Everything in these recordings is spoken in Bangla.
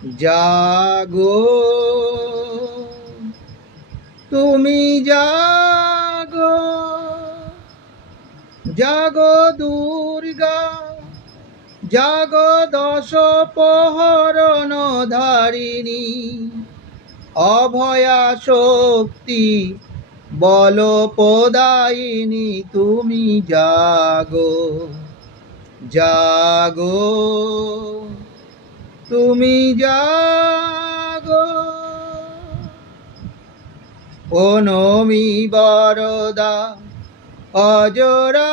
জাগো, তুমি জাগো, জাগো দুর্গা, জাগো দশ প্রহরণ ধারিণী, অভয়া শক্তি বল প্রদায়িনী, তুমি জাগো, জাগো, তুমি জাগো। ও নমি বরদা, অজরা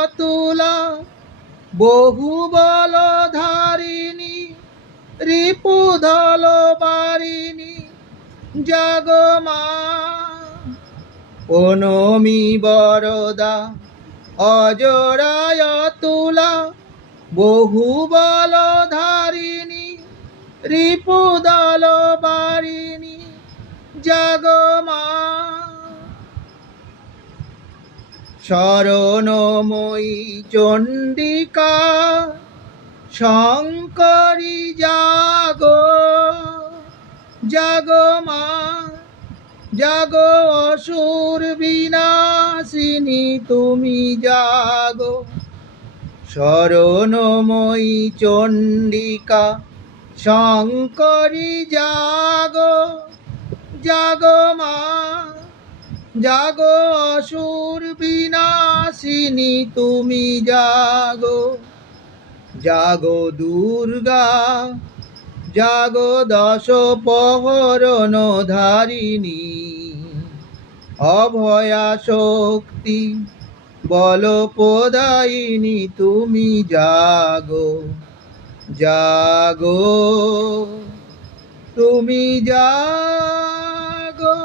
অতুলা, বহুবল ধারিণী, রিপুধল বারিণী, জাগো মা। ও নমি বরদা, অজরায় অতুলা, বহুবল ধারিণী, রিপুদল বারিণী, জাগো মা। শরণময়ী চণ্ডিকা, শঙ্করী জাগো, জাগো মা, জাগো অসুর বিনাশিনী, তুমি জাগো। শরণময়ী চণ্ডিকা, শঙ্করী জাগো, জাগো মা, জাগো অসুর বিনাশিনী, তুমি জাগো। জাগো দুর্গা, জাগো দশ প্রহরণ ধারিণী, অভয়া শক্তি বল প্রদায়িনী, তুমি জাগো, জাগো, তুমি জাগো।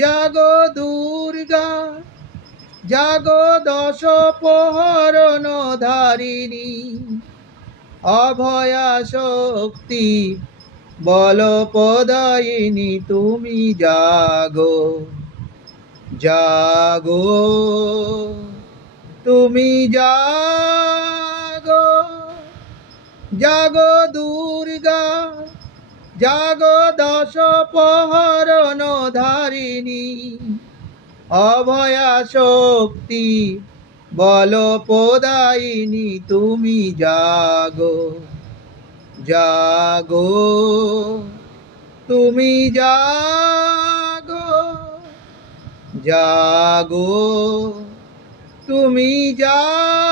জাগো দুর্গা, জাগো দশ প্রহরণ ধারিণী, অভয়া শক্তি বল প্রদায়িনী, তুমি জাগো, জাগো, তুমি জাগো। জাগো দুর্গা, জাগো দশ প্রহরণ ধারিণী, অভয়া শক্তি বল প্রদায়িনী, তুমি জাগো, জাগো, তুমি জাগো, জাগো, তুমি জাগো।